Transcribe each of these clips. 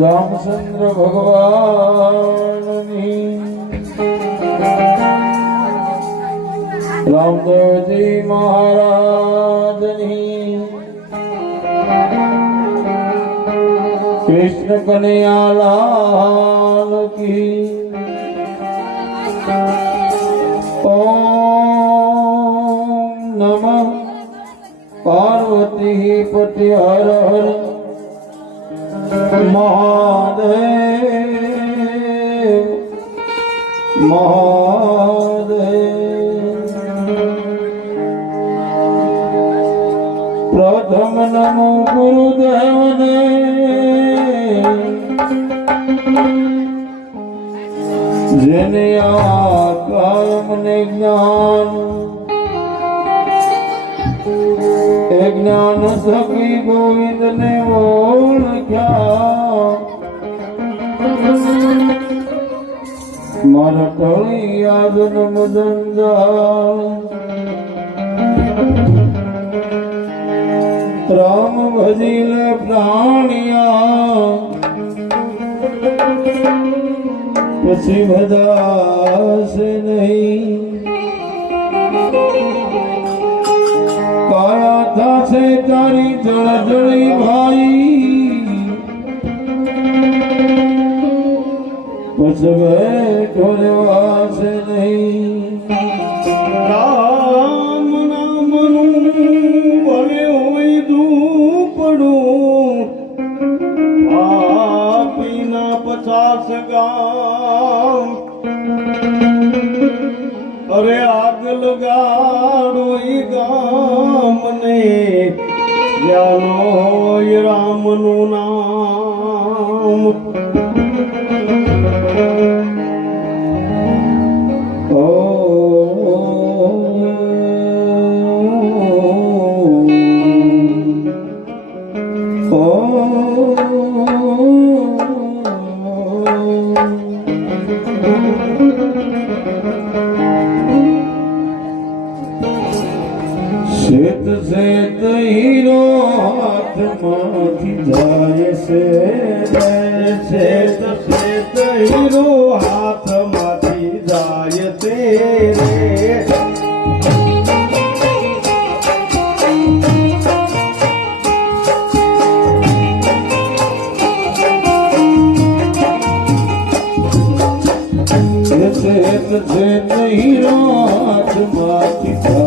રામચંદ્ર ભગવાનની. રામદેવજી મહારાજની. કૃષ્ણ કનૈયાલાલ કી. ઓમ નમઃ. પાર્વતી પતિ હર હર મહાદેવ મહાદેવ પ્રથમ નમો ગુરુદેવને જેને આ કાયમને જ્ઞાન એ જ્ઞાન સખી ગોવિંદ ને ઓળખ્યા મારા ટળી યાદન મદન રામ ભજીલ પ્રાણિયા. પછી ભજાશે નહીં. કાયા થશે તારી જળજળી ભાઈ પછી બેઠો રેવાશે નહીં. રામ નામનું ભલે હોય દુપડું. પાપીના પચાસ ગામ. અરે આગ લગાડો ગામને. યાનો હાથમાંથી જાય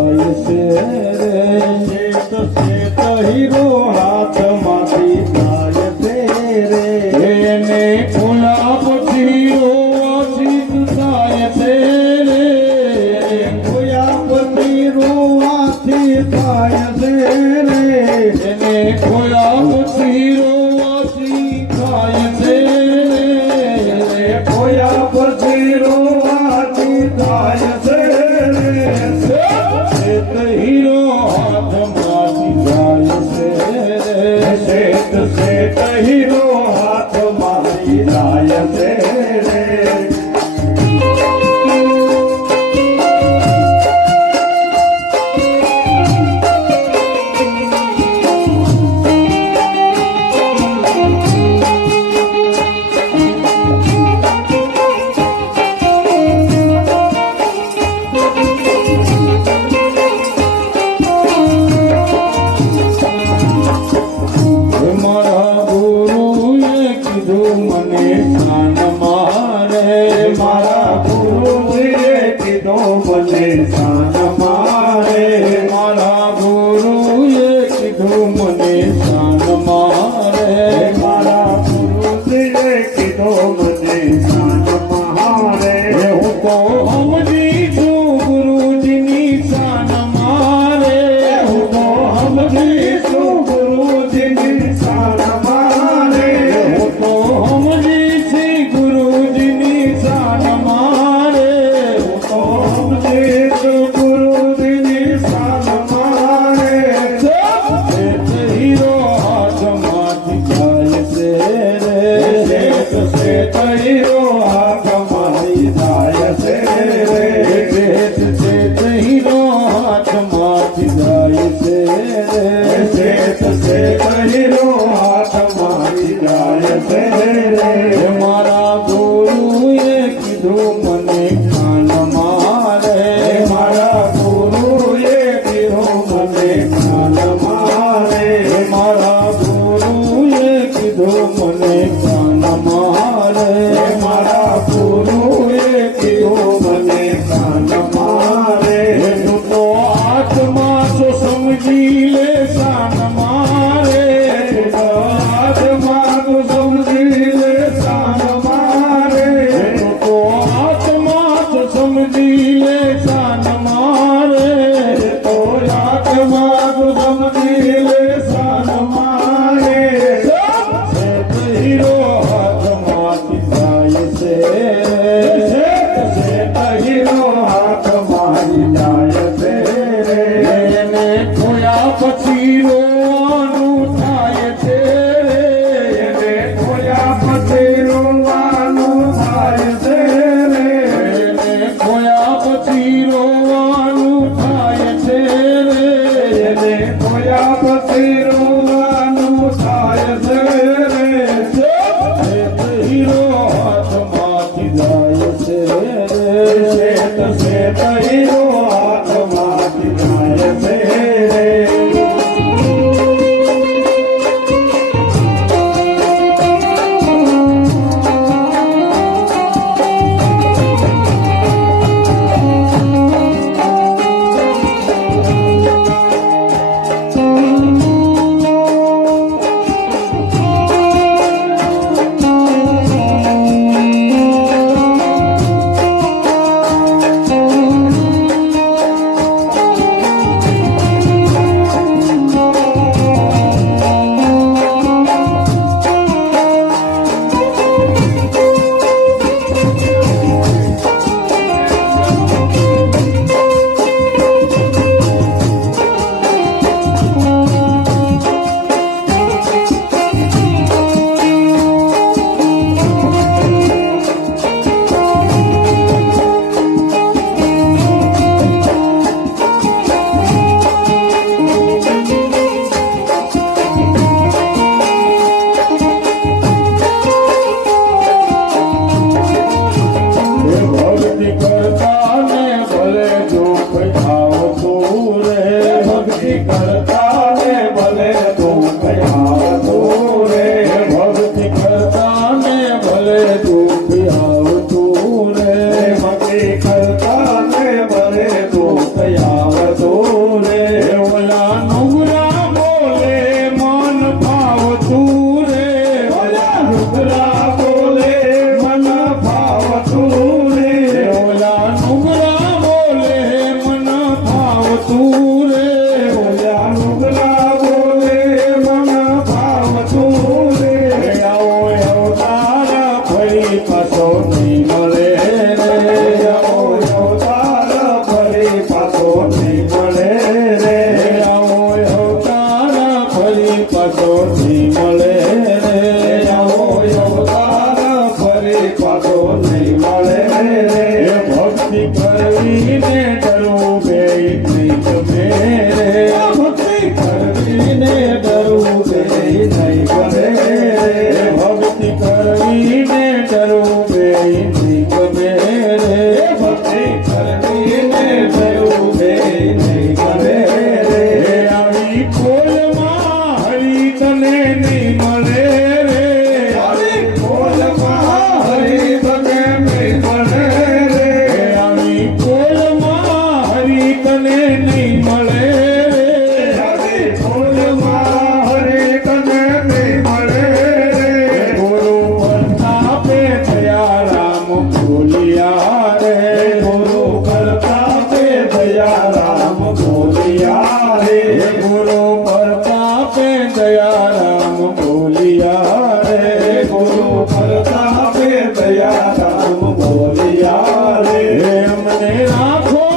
Encore!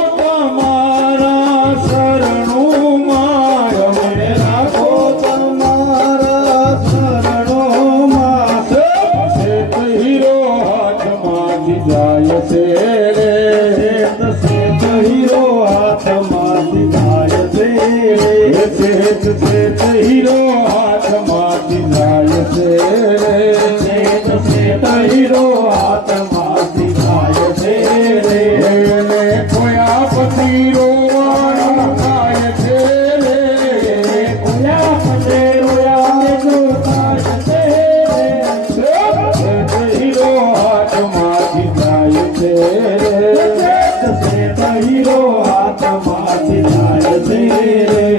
હીરો હાથમાંથી જાય છે કોઈ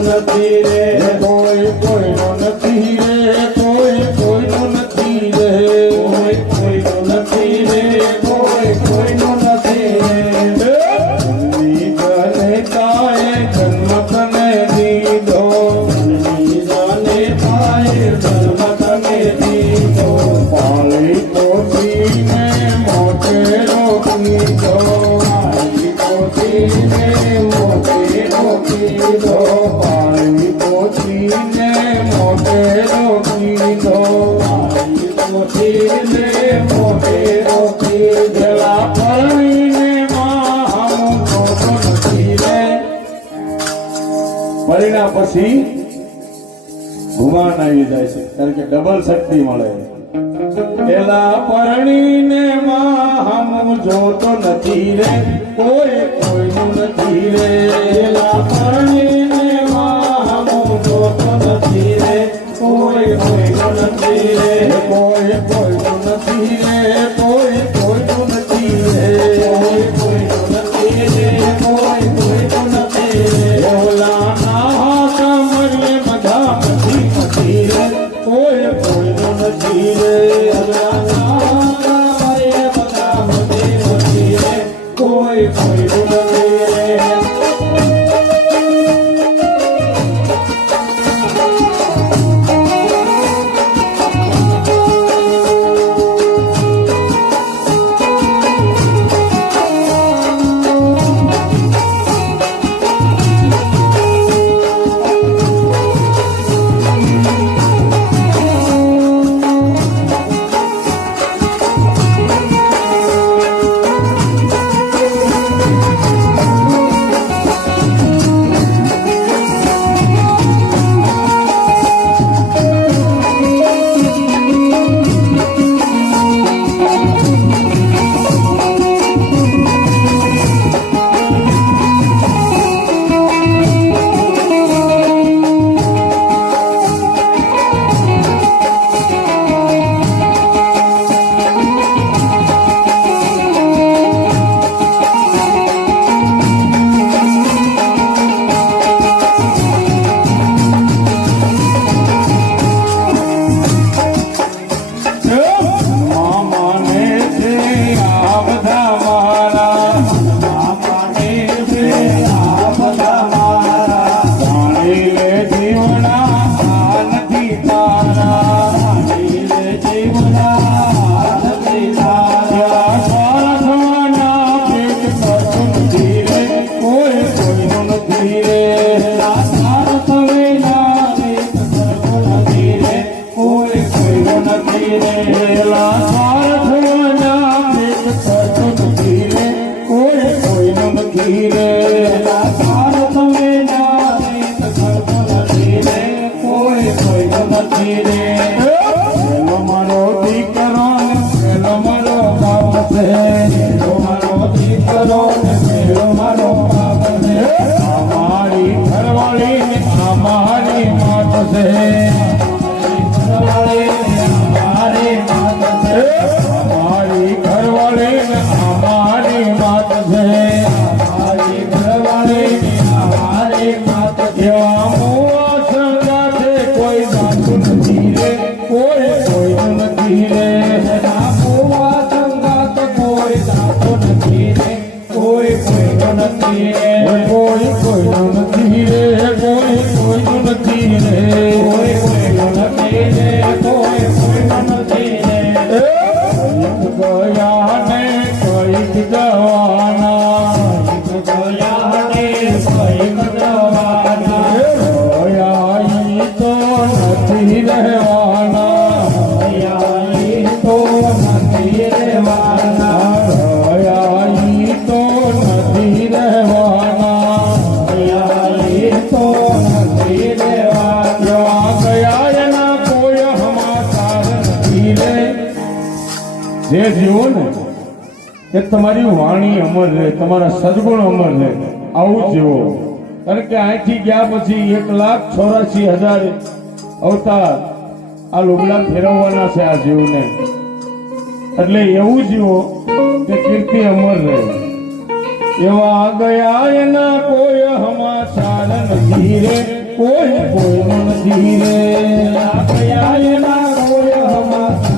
નથી રે. પરિણા પછી ગુમાન આવી જાય છે. કારણ કે ડબલ શક્તિ મળે. એલા પરણીને માં જોતો નથી રે. કોઈ કોઈનું નથી રે. એલા પરણીને માં જોતો નથી રે. કોઈ કોઈનું નથી રે. કોઈ કોઈનું નથી રે. કોઈ Oh, તમારી વાણી અમર રહે તમારા સદગુણ અમર રહે આવું જેવો. કારણ કે અહીંથી ગયા પછી એક લાખ ચોરાસી હજાર અવતાર આ લુગડા ફેરવવાના છે આ જીવને. એટલે એવું જીવો કે કીર્તિ અમર રહે. એવા ગયા એના કોઈ હમાચાર નથી રે. કોઈ કોઈ નથી રે. ગયા એના કોઈ હમાચાર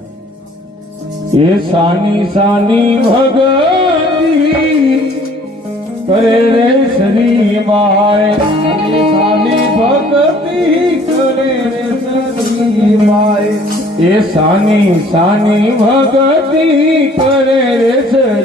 એ સાની સાની ભગતી કરે રે શ્રીબાઈ સાની ભગતી કરે રે શ્રી માય. એ સાની સાની ભગતી કરે રે શ્રીબાઈ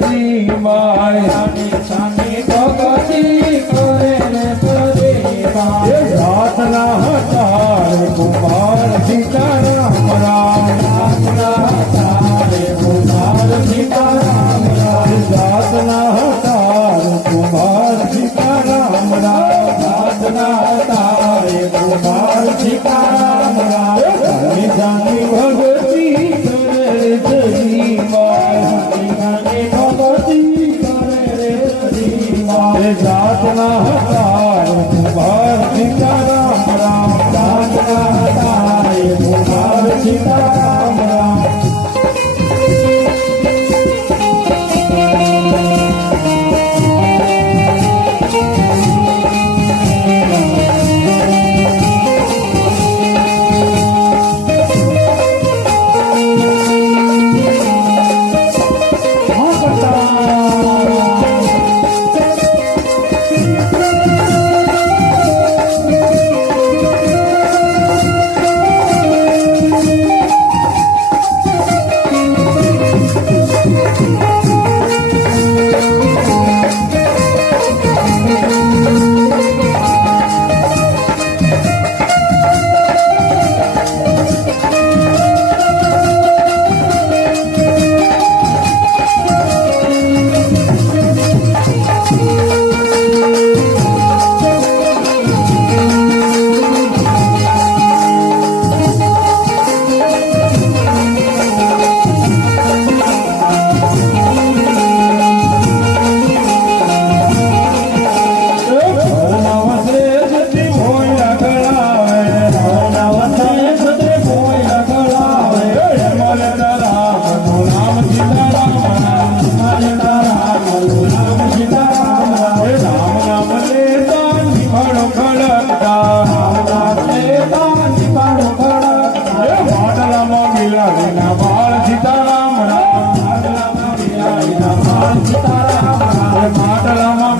બાળ સીતારામ રામ માટલામાં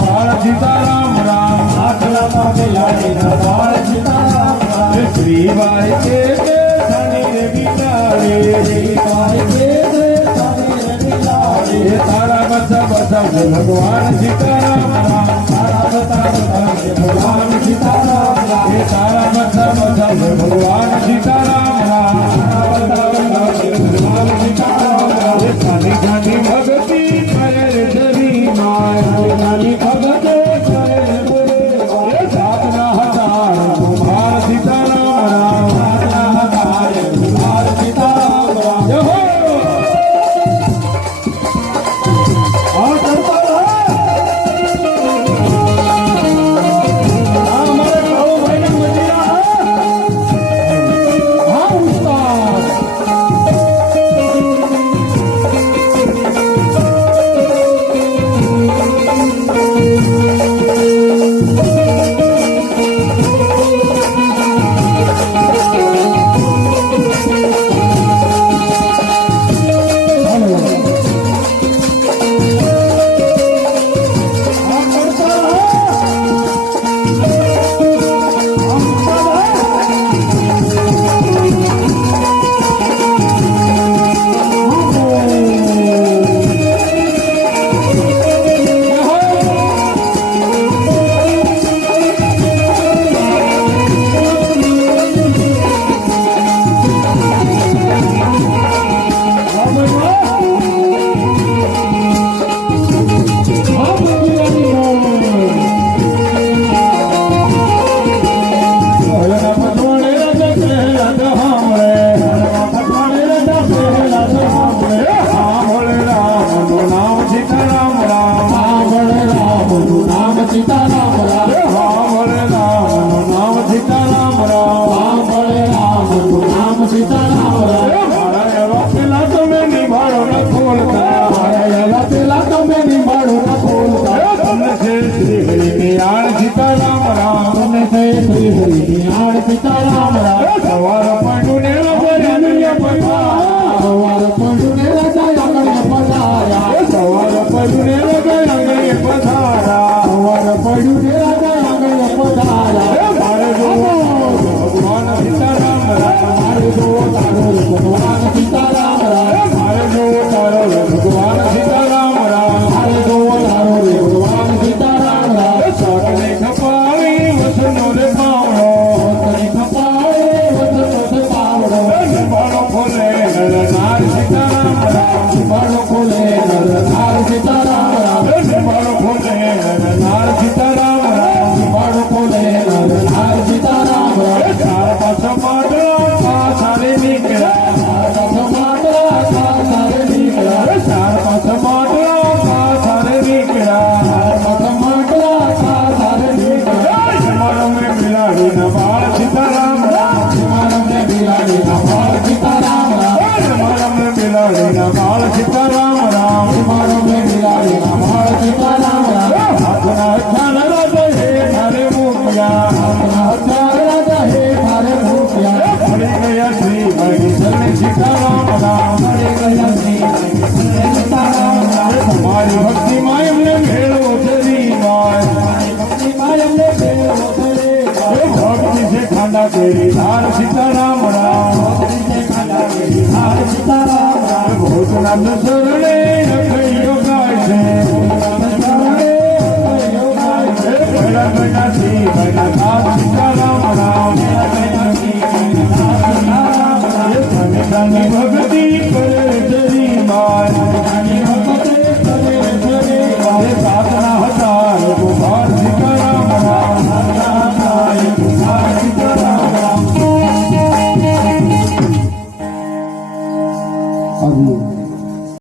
બાળ રામ આગલામાં બિલાડીના બાળ સીતારામ રામ તારા બધા બધા ભગવાન સીતારામ રામ બતા બતા ભગવાન સીતારામ રામ ભગવાન સીતારામ રામ ભગવાન સીતારામ રામ